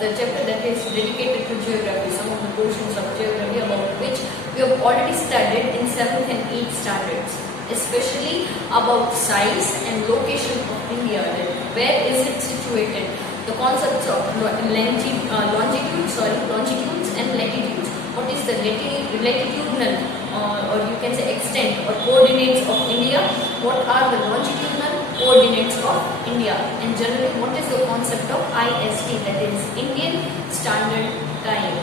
the chapter that is dedicated to geography, some of the portions of geography about which we have already studied in 7th and 8th standards, especially about size and location of India, where is it situated, the concepts of longitudes and latitudes, what is the latitudinal or you can say extent or coordinates of India, what are the longitudinal coordinates of India, and generally what is the concept of IST, that is Indian Standard Time.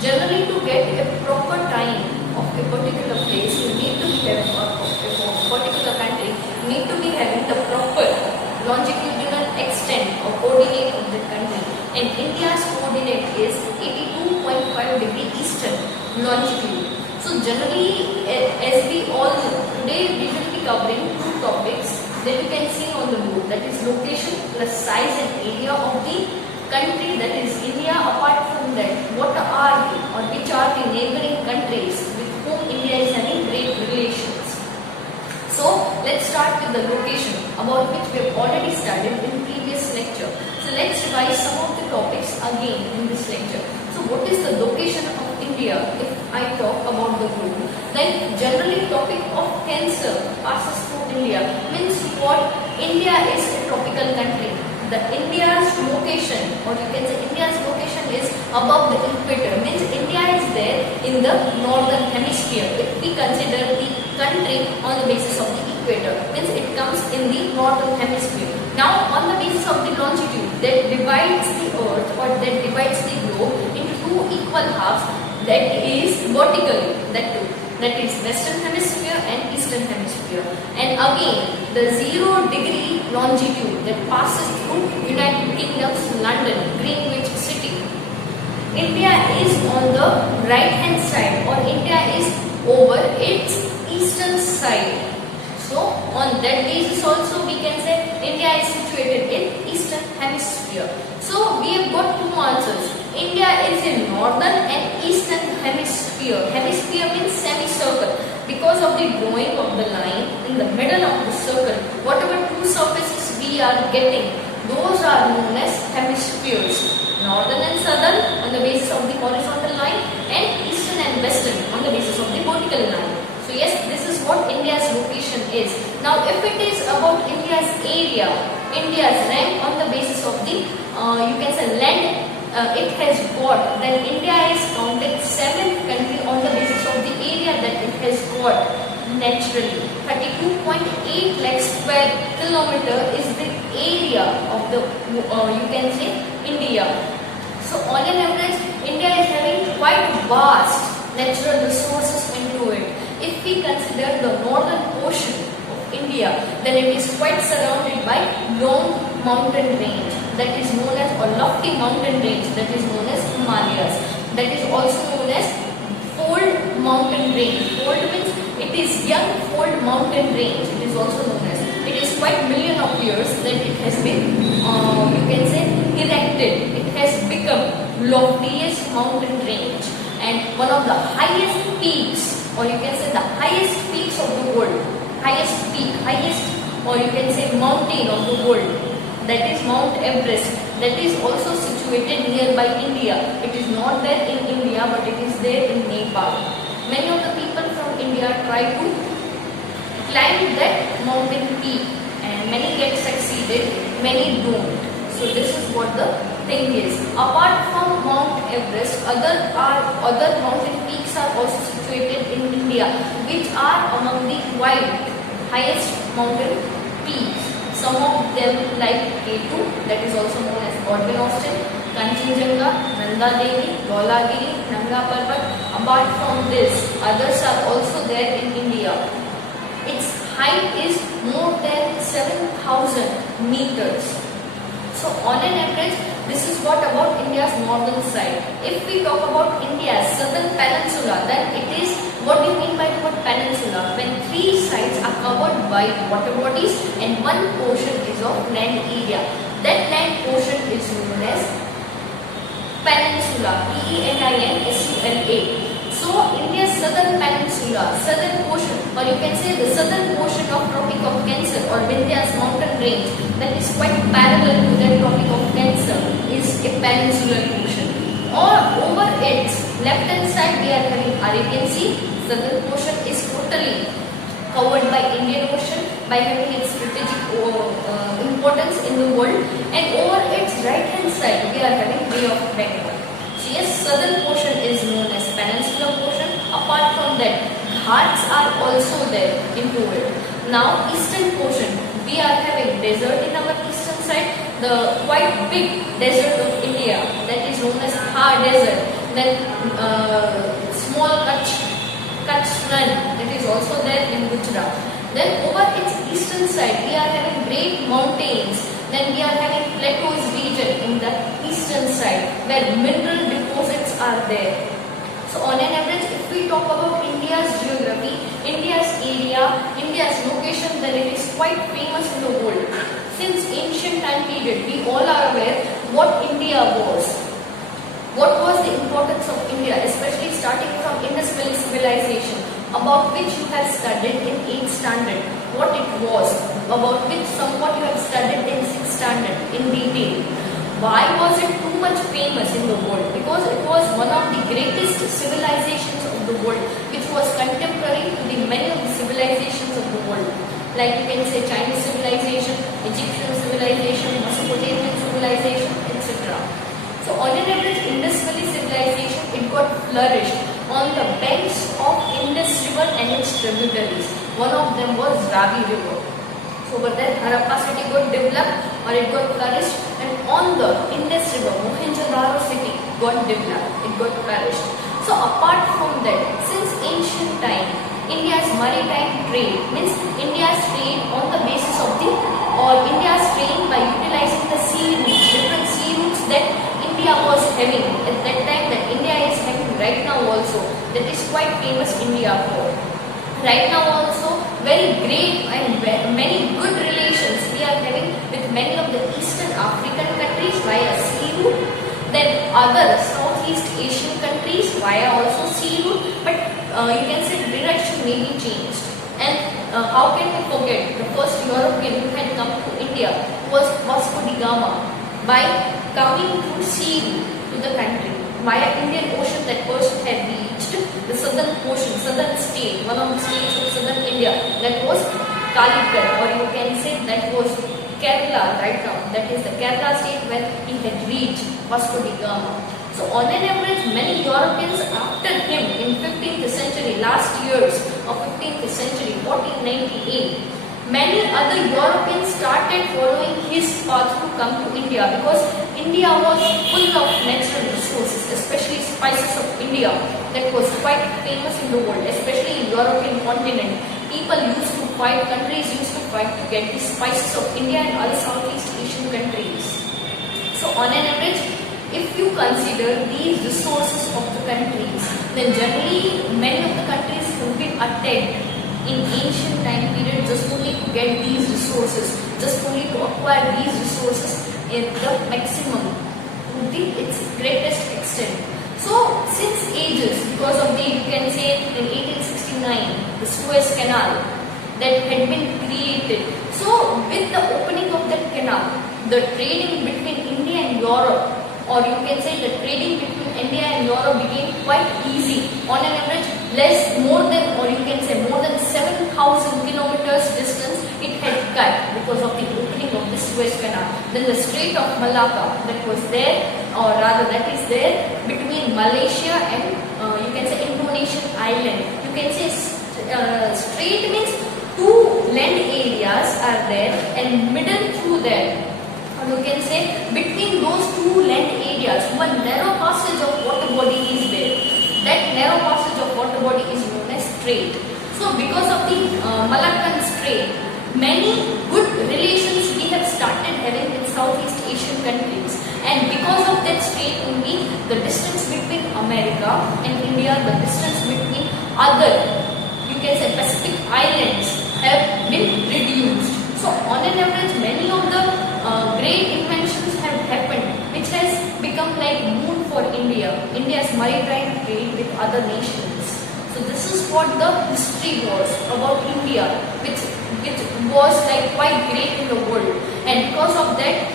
Generally, to get a proper time of a particular place, you need to be having, or of a particular country, you need to be having the proper longitudinal extent or coordinate of the country, and India's coordinate is 82.5 degree eastern longitude. So generally, as we all know, today we will be covering two topics that you can see on the board, that is location plus size and area of the country, that is India. Apart from that, what are the or which are the neighboring countries with whom India is having great relations. So let's start with the location, about which we have already studied in previous lecture. So let's revise some of the topics again in this lecture. So what is the location of India? If I talk about the globe, then generally topic of Cancer passes through India. Means what? India is a tropical country. The India's location, or you can say India's location is above the equator. Means India is there in the northern hemisphere. If we consider the country on the basis of the equator, means it comes in the northern hemisphere. Now on the basis of the longitude that divides the earth or that divides the globe into two equal halves, that is vertically, that is western hemisphere and eastern hemisphere, and again the 0 degree longitude that passes through United Kingdom's London, Greenwich city. India is on the right hand side, or India is over its eastern side. So on that basis also we can say India is situated in eastern hemisphere. So we have got two answers. India is in northern and eastern hemisphere. Hemisphere means semicircle. Because of the drawing of the line in the middle of the circle, whatever two surfaces we are getting, those are known as hemispheres. Northern and southern on the basis of the horizontal line, and eastern and western on the basis of the vertical line. So yes, this is what India's location is. Now if it is about India's area, India's rank on the basis of the you can say land it has got, then India is counted 7th country on the basis of the area that it has got naturally. 32.8 lakh square kilometer is the area of the you can say India. So on an average, India is having quite vast natural resources into it. If we consider the northern portion of India, then it is quite surrounded by long mountain range, that is known as, or lofty mountain range, that is known as Himalayas. That is also known as fold mountain range. Fold means it is young fold mountain range. It is also known as. It is quite million of years that it has been you can say erected. It has become loftiest mountain range and one of the highest peaks, or you can say the highest peaks of the world. Highest peak, highest, or you can say mountain of the world, that is Mount Everest, that is also situated nearby India. It is not there in India, but it is there in Nepal. Many of the people from India try to climb that mountain peak, and many get succeeded, many don't. So this is what the thing is. Apart from Mount Everest, other mountain peaks are also situated in India, which are among the highest mountain peaks. Some of them like K2, that is also known as Godwin Austen, Kanchenjunga, Nanda Devi, Dhaulagiri, Nanga Parbat. Apart from this, others are also there in India. Its height is more than 7,000 meters. So on an average, this is what about India's northern side. If we talk about India's southern peninsula, then it is, what do you mean by the word peninsula? When three sides are covered by water bodies and one portion is of land area. That land portion is known as peninsula, P-E-N-I-N-S-U-L-A. So India's southern peninsula, southern portion, or you can say the southern portion of Tropic of Cancer or Vindhyas mountain range that is quite parallel to that topic of Cancer is a peninsular ocean. Or over its left hand side we are having Arabian Sea. Southern portion is totally covered by Indian Ocean by having its strategic importance in the world, and over its right hand side we are having Bay of Bengal. So yes, southern portion is known as peninsular portion. Apart from that, Ghats are also there into it. Now eastern portion, we are having desert in our eastern side, the quite big desert of India that is known as Thar Desert, then small Kutch Ran that is also there in Gujarat. Then over its eastern side we are having great mountains, then we are having plateaus region in the eastern side where mineral deposits are there. So on an average, if we talk about India's geography, India's area, India's location, then it is quite famous in the world. Since ancient time period, we all are aware what India was. What was the importance of India, especially starting from Indus Valley civilization, about which you have studied in 8th standard, what it was, about which somewhat you have studied in 6th standard in detail. Why was it too much famous in the world? Because it was one of the greatest civilizations of the world, which was contemporary to the many of the civilizations of the world. Like you can say Chinese civilization, Egyptian civilization, Mesopotamian civilization, etc. So on an average, Indus Valley civilization, it got flourished on the banks of Indus River and its tributaries. One of them was Ravi River. So over there, Harappa city got developed or it got flourished, and on the Indus River, Mohenjo-daro city got developed, it got flourished. So apart from that, since ancient time, India's maritime trade means India's trade on the basis of the, or India's trade by utilizing the sea routes, different sea routes that India was having at that time, that India is having right now also, that is quite famous India for. Right now also, very great and many good relations we are having with many of the Eastern African countries via sea route, then other Southeast Asian countries via also sea route, but you can say the direction may be changed. And how can we forget the first European who had come to India was Vasco da Gama. By coming through sea route to the country via Indian Ocean, that person had reached the southern portion, southern state, one of the states of southern India, that was Calicut, or you can say that was Kerala right now, that is the Kerala state where he had reached, Vasco da Gama. So on an average, many Europeans after him in 15th century, last years of 15th century, 1498, many other Europeans started following his path to come to India, because India was full of natural resources, especially spices of India, that was quite famous in the world, especially in European continent. People used to fight, countries used to fight to get the spices of India and other Southeast Asian countries. So on an average, if you consider these resources of the countries, then generally many of the countries have been attacked in ancient time period just only to get these resources, just only to acquire these resources in the maximum, to its greatest extent. So since ages, because of the, you can say in 1869, the Suez Canal that had been created. So with the opening of that canal, the trading between India and Europe, or you can say the trading between India and Europe became quite easy. On an average, more than 7,000 kilometers distance it had cut because of the opening of the Suez Canal. Then the Strait of Malacca that was there, or rather that is there between Malaysia and you can say Indonesian island. You can say strait means two land areas are there, and middle through that, or you can say between those two land areas, one narrow passage of water body is there. That narrow passage of water body is known as strait. So because of the Malaccan Strait, many good relations we have started having with Southeast Asian countries, and because of that strait only, the distance between America and India, the distance between other, you can say Pacific islands, have been reduced. So on an average, many of the great inventions have happened, which has become like moon for India, India's maritime trade with other nations. So this is what the history was about India, with which was like quite great in the world, and because of that,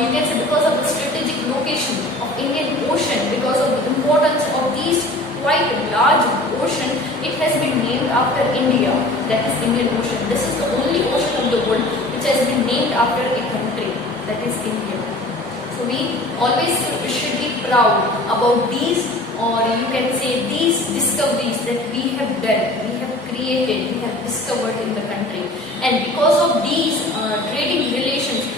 you can say because of the strategic location of Indian Ocean, because of the importance of these quite large ocean, it has been named after India, that is Indian Ocean. This is the only ocean of the world which has been named after a country, that is India. So we always should be proud about these, or you can say these discoveries that we have done, we have created, we have discovered in the country. And because of these trading relations,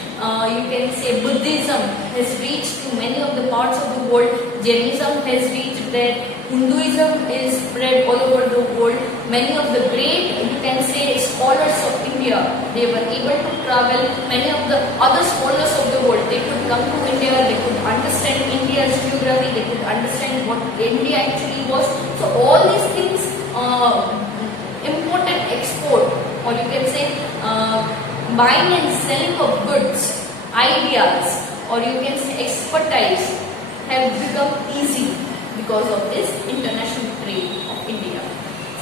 you can say Buddhism has reached to many of the parts of the world, Jainism has reached there, Hinduism is spread all over the world. Many of the great, you can say, scholars of India, they were able to travel. Many of the other scholars of the world, they could come to India, they could understand India's geography, they could understand what India actually was. So all these things, important export, or you can say buying and selling of goods, ideas, or you can say expertise, have become easy because of this international trade of India.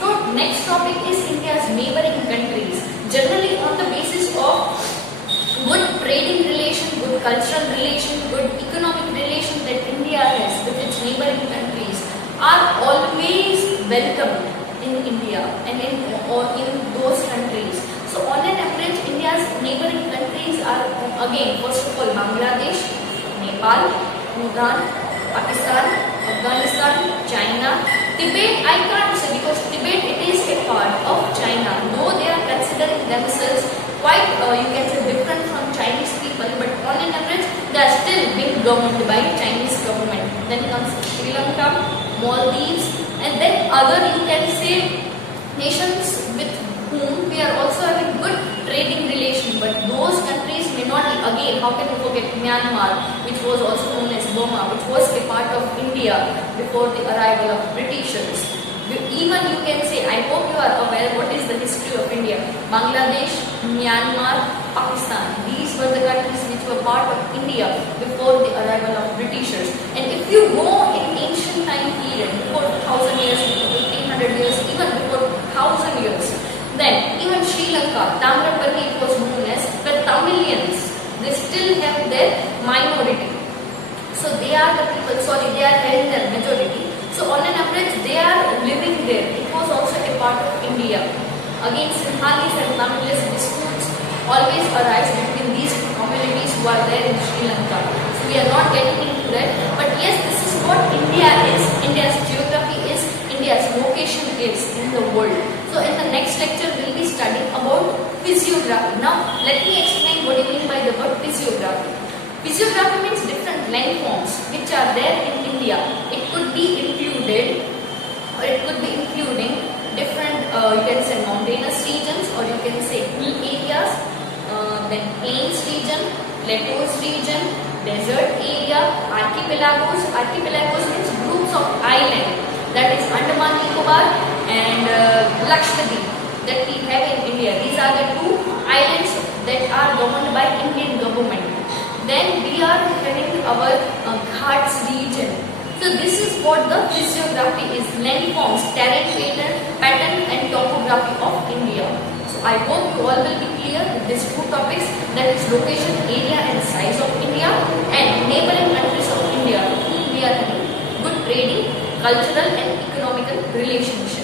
So next topic is India's neighboring countries. Generally on the basis of good trading relation, good cultural relation, good economic relation that India has with its neighboring countries are always welcomed in India and in those countries. So on an average, India's neighboring countries are again, first of all, Bangladesh, Nepal, Bhutan, Pakistan, Afghanistan, China, Tibet. I can't say because Tibet, it is a part of China. Though they are considering themselves quite, you can say, different from Chinese people, but on an average, they are still being governed by Chinese government. Then comes Sri Lanka, Maldives, and then other, you can say, nations with whom we are also having good trading relation, but those countries may not be, again, how can we forget Myanmar, which was also known as Burma, which was a part of India before the arrival of Britishers. Even you can say, I hope you are aware what is the history of India. Bangladesh, Myanmar, Pakistan, these were the countries which were part of India before the arrival of Britishers. And if you go in ancient time period, before 1000 years, before 1500 years, even before 1000 years, then even Sri Lanka, Tamrapanni, it was known as the Tamilians. They still have their minority. So they are the people, they are having their majority. So on an average, they are living there. It was also a part of India. Again, Sinhalese and Tamilis disputes always arise between these two communities who are there in Sri Lanka. So we are not getting into that. But yes, this is what India is, India's geography is, India's location is in the world. So in the next lecture, we will be studying about physiography. Now, let me explain what I mean by the word physiography. Physiography means different landforms which are there in India. It could be included, or it could be including different, you can say mountainous regions, or you can say hill areas, then plains region, plateaus region, desert area, archipelagos. Archipelagos means groups of islands, that is Andaman Nicobar and Lakshadweep that we have in India. These are the two islands that are governed by Indian government. Then we are having our Ghats region. So this is what the physiography is, landforms, terrain pattern and topography of India. So I hope you all will be clear with these two topics, that is location, area and size of India and neighboring countries of India with whom we are having good trading, cultural and economical relationship.